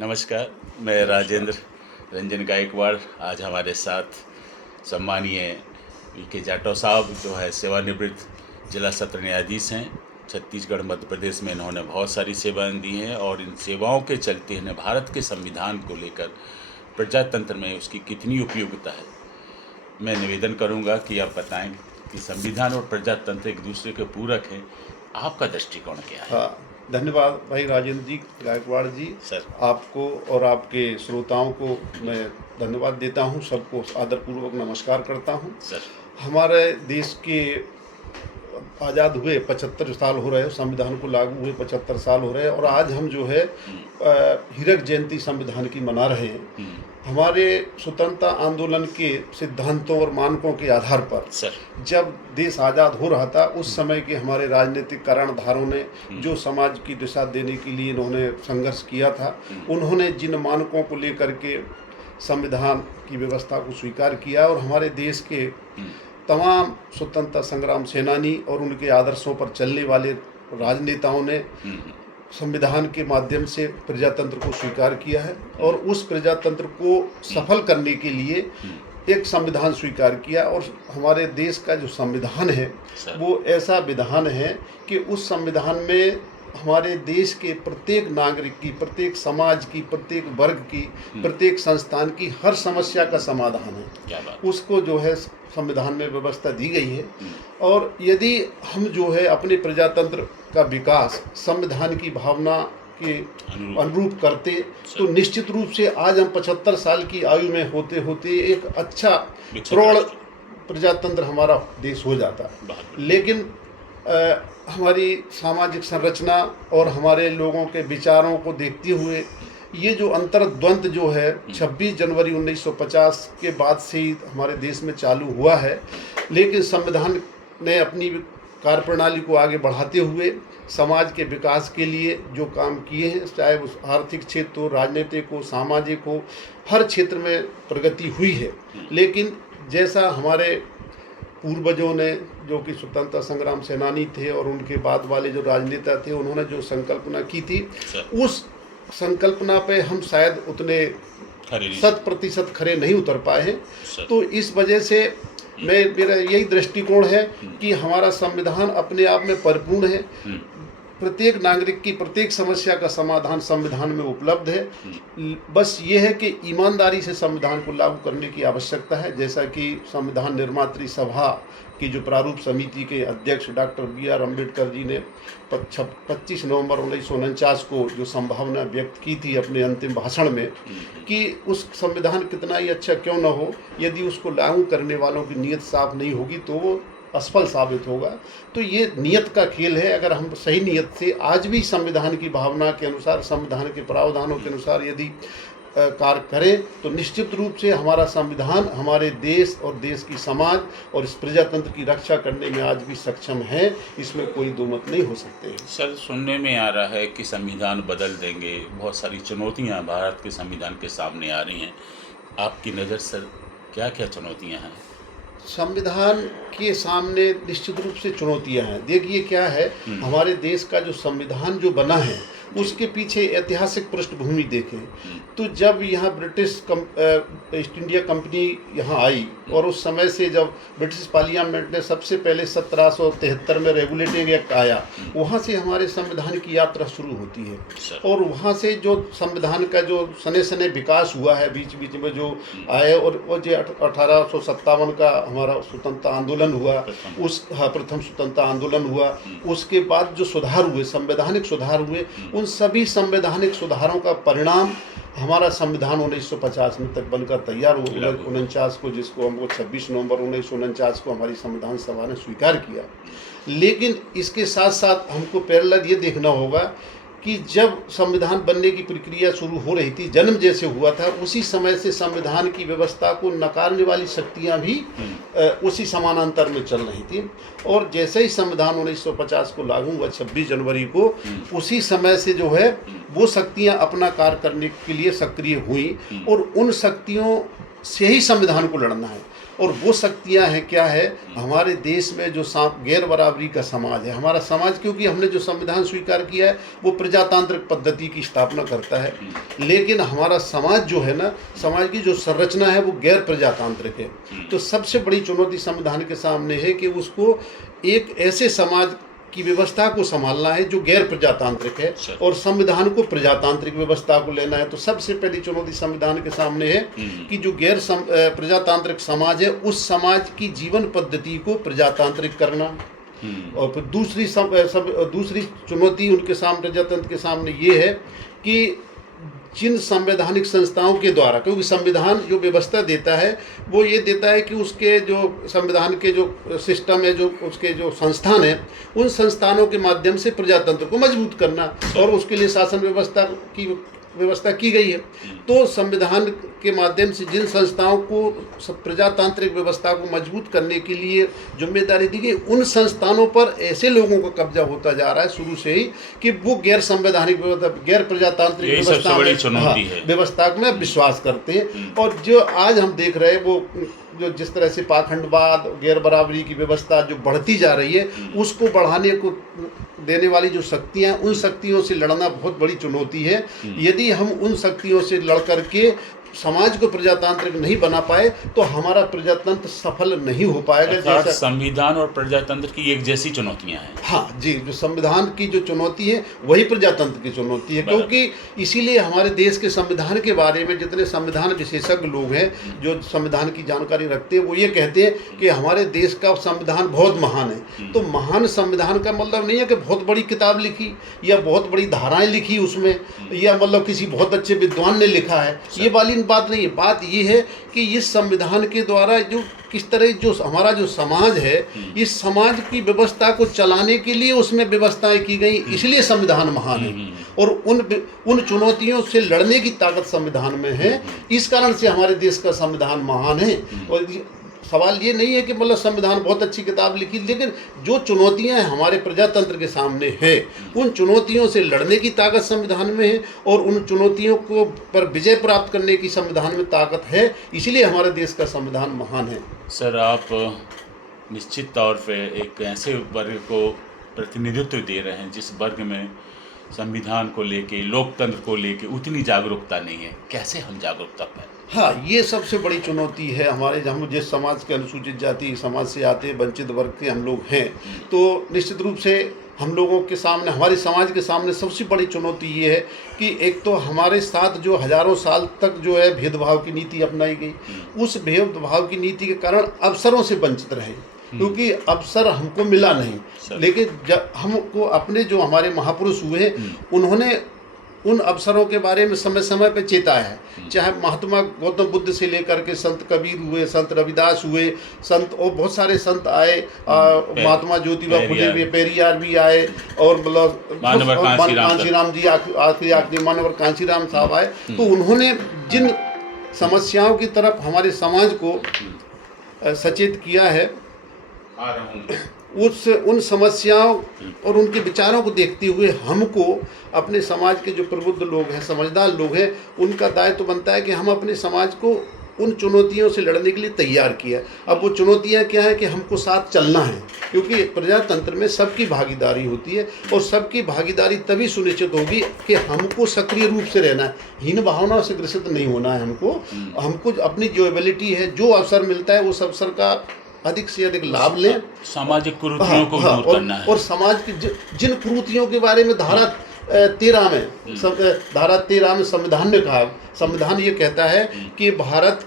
नमस्कार, मैं राजेंद्र रंजन गायकवाड़। आज हमारे साथ सम्मानीय वी.के. जाटव साहब जो है सेवानिवृत्त जिला सत्र न्यायाधीश हैं। छत्तीसगढ़ मध्य प्रदेश में इन्होंने बहुत सारी सेवाएं दी हैं और इन सेवाओं के चलते इन्हें भारत के संविधान को लेकर प्रजातंत्र में उसकी कितनी उपयोगिता है। मैं निवेदन करूंगा कि आप बताएं कि संविधान और प्रजातंत्र एक दूसरे के पूरक हैं। आपका दृष्टिकोण क्या है? हाँ, धन्यवाद भाई राजेंद्र जी गायकवाड़ जी। सर, आपको और आपके श्रोताओं को मैं धन्यवाद देता हूँ, सबको आदरपूर्वक नमस्कार करता हूँ। सर, हमारे देश के आज़ाद हुए 75 साल हो रहे हैं, संविधान को लागू हुए 75 साल हो रहे हैं और आज हम जो है हीरक जयंती संविधान की मना रहे हैं। हमारे स्वतंत्रता आंदोलन के सिद्धांतों और मानकों के आधार पर सर, जब देश आज़ाद हो रहा था उस समय के हमारे राजनीतिक कर्णधारों ने जो समाज की दिशा देने के लिए इन्होंने संघर्ष किया था, उन्होंने जिन मानकों को लेकर के संविधान की व्यवस्था को स्वीकार किया और हमारे देश के तमाम स्वतंत्रता संग्राम सेनानी और उनके आदर्शों पर चलने वाले राजनेताओं ने संविधान के माध्यम से प्रजातंत्र को स्वीकार किया है और उस प्रजातंत्र को सफल करने के लिए एक संविधान स्वीकार किया। और हमारे देश का जो संविधान है वो ऐसा विधान है कि उस संविधान में हमारे देश के प्रत्येक नागरिक की, प्रत्येक समाज की, प्रत्येक वर्ग की, प्रत्येक संस्थान की हर समस्या का समाधान है। उसको जो है संविधान में व्यवस्था दी गई है। और यदि हम जो है अपने प्रजातंत्र का विकास संविधान की भावना के अनुरूप करते तो निश्चित रूप से आज हम 75 साल की आयु में होते होते एक अच्छा प्रौढ़ प्रजातंत्र हमारा देश हो जाता। लेकिन हमारी सामाजिक संरचना और हमारे लोगों के विचारों को देखते हुए ये जो अंतर्द्वंद जो है 26 जनवरी 1950 के बाद से ही हमारे देश में चालू हुआ है। लेकिन संविधान ने अपनी कार्यप्रणाली को आगे बढ़ाते हुए समाज के विकास के लिए जो काम किए हैं, चाहे उस आर्थिक क्षेत्र हो, राजनीतिक हो, सामाजिक हो, हर क्षेत्र में प्रगति हुई है। लेकिन जैसा हमारे पूर्वजों ने जो कि स्वतंत्रता संग्राम सेनानी थे और उनके बाद वाले जो राजनेता थे, उन्होंने जो संकल्पना की थी उस संकल्पना पे हम शायद उतने 100% खरे नहीं उतर पाए हैं। तो इस वजह से मेरा यही दृष्टिकोण है कि हमारा संविधान अपने आप में परिपूर्ण है। प्रत्येक नागरिक की प्रत्येक समस्या का समाधान संविधान में उपलब्ध है। बस ये है कि ईमानदारी से संविधान को लागू करने की आवश्यकता है। जैसा कि संविधान निर्मात्री सभा की जो प्रारूप समिति के अध्यक्ष डॉक्टर B.R. अम्बेडकर जी ने 25 नवंबर 1949 को जो संभावना व्यक्त की थी अपने अंतिम भाषण में कि उस संविधान कितना ही अच्छा क्यों न हो, यदि उसको लागू करने वालों की नीयत साफ नहीं होगी तो वो असफल साबित होगा। तो ये नियत का खेल है। अगर हम सही नियत से आज भी संविधान की भावना के अनुसार, संविधान के प्रावधानों के अनुसार यदि कार्य करें तो निश्चित रूप से हमारा संविधान हमारे देश और देश की समाज और इस प्रजातंत्र की रक्षा करने में आज भी सक्षम है। इसमें कोई दो मत नहीं हो सकते। सर, सुनने में आ रहा है कि संविधान बदल देंगे। बहुत सारी चुनौतियां भारत के संविधान के सामने आ रही हैं। आपकी नज़र सर क्या क्या चुनौतियां हैं? संविधान के सामने निश्चित रूप से चुनौतियां हैं। देखिए क्या है, हमारे देश का जो संविधान जो बना है उसके पीछे ऐतिहासिक पृष्ठभूमि देखें तो जब यहाँ ब्रिटिश ईस्ट इंडिया कंपनी यहाँ आई और उस समय से जब ब्रिटिश पार्लियामेंट ने सबसे पहले 1773 में रेगुलेटिंग एक्ट आया, वहाँ से हमारे संविधान की यात्रा शुरू होती है। और वहाँ से जो संविधान का जो सने सने विकास हुआ है बीच बीच में जो आए, और वो जो 1857 का हमारा स्वतंत्रता आंदोलन हुआ, प्रथम स्वतंत्रता आंदोलन हुआ, उसके बाद जो सुधार हुए, संवैधानिक सुधार हुए, उन सभी संवैधानिक सुधारों का परिणाम हमारा संविधान 1950 में तक बनकर तैयार हो 49 को, जिसको हमको 26 नवंबर 1949 को हमारी संविधान सभा ने स्वीकार किया। लेकिन इसके साथ साथ हमको पैरेलल ये देखना होगा कि जब संविधान बनने की प्रक्रिया शुरू हो रही थी, जन्म जैसे हुआ था, उसी समय से संविधान की व्यवस्था को नकारने वाली शक्तियां भी उसी समानांतर में चल रही थी। और जैसे ही संविधान 1950 को लागू हुआ 26 जनवरी को, उसी समय से जो है वो शक्तियां अपना कार्य करने के लिए सक्रिय हुई और उन शक्तियों से ही संविधान को लड़ना है। और वो शक्तियां हैं क्या है, हमारे देश में जो गैर बराबरी का समाज है, हमारा समाज, क्योंकि हमने जो संविधान स्वीकार किया है वो प्रजातांत्रिक पद्धति की स्थापना करता है, लेकिन हमारा समाज जो है ना, समाज की जो संरचना है वो गैर प्रजातांत्रिक है। तो सबसे बड़ी चुनौती संविधान के सामने है कि उसको एक ऐसे समाज की व्यवस्था को संभालना है जो गैर प्रजातांत्रिक है और संविधान को प्रजातांत्रिक व्यवस्था को लेना है। तो सबसे पहली चुनौती संविधान के सामने है कि जो गैर प्रजातांत्रिक समाज है उस समाज की जीवन पद्धति को प्रजातांत्रिक करना। और फिर दूसरी चुनौती उनके सामने, प्रजातंत्र के सामने ये है कि जिन संवैधानिक संस्थाओं के द्वारा, क्योंकि संविधान जो व्यवस्था देता है वो ये देता है कि उसके जो संविधान के जो सिस्टम है, जो उसके जो संस्थान है, उन संस्थानों के माध्यम से प्रजातंत्र को मजबूत करना, और उसके लिए शासन व्यवस्था की गई है। तो संविधान के माध्यम से जिन संस्थाओं को प्रजातांत्रिक व्यवस्था को मजबूत करने के लिए जिम्मेदारी दी गई, उन संस्थानों पर ऐसे लोगों का कब्जा होता जा रहा है शुरू से ही कि वो गैर संवैधानिक व्यवस्था, गैर प्रजातांत्रिक व्यवस्था में विश्वास करते हैं। और जो आज हम देख रहे हैं वो जो जिस तरह से पाखंडवाद, गैर बराबरी की व्यवस्था जो बढ़ती जा रही है, उसको बढ़ाने को देने वाली जो शक्तियां, उन शक्तियों से लड़ना बहुत बड़ी चुनौती है। यदि हम उन शक्तियों से लड़ करके समाज को प्रजातांत्रिक नहीं बना पाए तो हमारा प्रजातंत्र सफल नहीं हो पाएगा। जैसा संविधान और प्रजातंत्र की एक जैसी चुनौतियां हैं। हाँ जी, जो संविधान की जो चुनौती है वही प्रजातंत्र की चुनौती है, क्योंकि इसीलिए हमारे देश के संविधान के बारे में जितने संविधान विशेषज्ञ लोग हैं जो संविधान की जानकारी रखते हैं, वो ये कहते हैं कि हमारे देश का संविधान बहुत महान है। तो महान संविधान का मतलब नहीं है कि बहुत बड़ी किताब लिखी या बहुत बड़ी धाराएं लिखी उसमें, या मतलब किसी बहुत अच्छे विद्वान ने लिखा है, ये वाली बात नहीं है। बात ये है कि इस संविधान के द्वारा जो किस तरह जो हमारा जो समाज है, इस समाज की व्यवस्था को चलाने के लिए उसमें व्यवस्थाएं की गई, इसलिए संविधान महान है। और उन चुनौतियों से लड़ने की ताकत संविधान में है, इस कारण से हमारे देश का संविधान महान है। और सवाल ये नहीं है कि मतलब संविधान बहुत अच्छी किताब लिखी, लेकिन जो चुनौतियां हमारे प्रजातंत्र के सामने है, उन चुनौतियों से लड़ने की ताकत संविधान में है और उन चुनौतियों को पर विजय प्राप्त करने की संविधान में ताकत है, इसलिए हमारे देश का संविधान महान है। सर, आप निश्चित तौर पे एक ऐसे वर्ग को प्रतिनिधित्व दे रहे हैं जिस वर्ग में संविधान को लेके, लोकतंत्र को लेके उतनी जागरूकता नहीं है। कैसे हम जागरूकता पाएं? हाँ, ये सबसे बड़ी चुनौती है हमारे, हम जिस समाज के अनुसूचित जाति समाज से आते हैं, वंचित वर्ग के हम लोग हैं, तो निश्चित रूप से हम लोगों के सामने, हमारे समाज के सामने सबसे बड़ी चुनौती ये है कि एक तो हमारे साथ जो हजारों साल तक जो है भेदभाव की नीति अपनाई गई, उस भेदभाव की नीति के कारण अवसरों से वंचित रहे, क्योंकि अवसर हमको मिला नहीं। लेकिन जब हमको अपने जो हमारे महापुरुष हुए, उन्होंने उन अवसरों के बारे में समय समय पर चेताया है। चाहे महात्मा गौतम बुद्ध से लेकर के संत कबीर हुए, संत रविदास हुए, संत और बहुत सारे संत आए, महात्मा ज्योतिबा फुले भी, पेरियार भी आए, और मतलब कांशीराम जी, आखिरी मानवर कांशीराम साहब आए। तो उन्होंने जिन समस्याओं की तरफ हमारे समाज को सचेत किया है, उन समस्याओं और उनके विचारों को देखते हुए हमको अपने समाज के जो प्रबुद्ध लोग हैं, समझदार लोग हैं, उनका दायित्व बनता है कि हम अपने समाज को उन चुनौतियों से लड़ने के लिए तैयार किया। अब वो चुनौतियां क्या है कि हमको साथ चलना है, क्योंकि प्रजातंत्र में सबकी भागीदारी होती है और सबकी भागीदारी तभी सुनिश्चित होगी कि हमको सक्रिय रूप से रहना है, हीन भावना से ग्रसित नहीं होना है। हमको अपनी जो एबिलिटी है, जो अवसर मिलता है, उस अवसर का अधिक से अधिक लाभ लें। सामाजिक कुरीतियों को दूर करना है। और समाज की जिन कुरीतियों के बारे में धारा 13 में संविधान ने कहा, संविधान ये कहता है कि भारत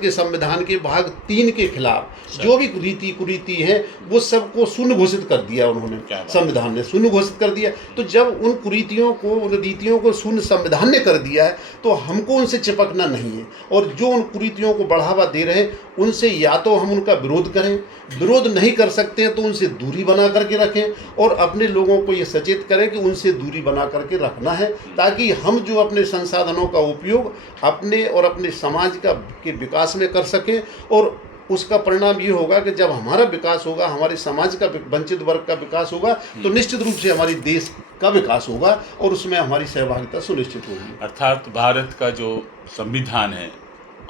के संविधान के भाग 3 के खिलाफ जो भी रीति कुरीति है वो सबको शून्य घोषित कर दिया उन्होंने, संविधान ने शून्य घोषित कर दिया। तो जब उन कुरीतियों को, उन रीतियों को शून्य संविधान ने कर दिया है, तो हमको उनसे चिपकना नहीं है। और जो उन कुरीतियों को बढ़ावा दे रहे हैं, उनसे या तो हम उनका विरोध करें, विरोध नहीं कर सकते हैं तो उनसे दूरी बना करके रखें, और अपने लोगों को ये सचेत करें कि उनसे दूरी बना करके रखना है, ताकि हम जो अपने संसाधनों का उपयोग अपने और अपने समाज के विकास में कर सकें। और उसका परिणाम ये होगा कि जब हमारा विकास होगा, हमारे समाज का, वंचित वर्ग का विकास होगा, तो निश्चित रूप से हमारी देश का विकास होगा और उसमें हमारी सहभागिता सुनिश्चित होगी। अर्थात भारत का जो संविधान है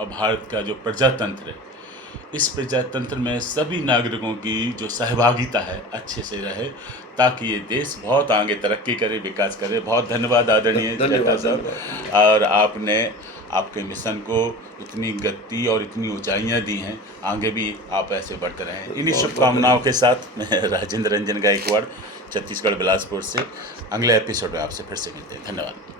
और भारत का जो प्रजातंत्र है, इस प्रजातंत्र में सभी नागरिकों की जो सहभागिता है अच्छे से रहे, ताकि ये देश बहुत आगे तरक्की करे, विकास करे। बहुत धन्यवाद आदरणीय धन्यवाद, जाटव साहब। धन्यवाद। और आपने आपके मिशन को इतनी गति और इतनी ऊंचाइयां दी हैं, आगे भी आप ऐसे बढ़ते रहें। इन्हीं बहुत शुभकामनाओं के साथ मैं राजेंद्र रंजन गायकवाड़, छत्तीसगढ़ बिलासपुर से, अगले एपिसोड में आपसे फिर से मिलते हैं। धन्यवाद।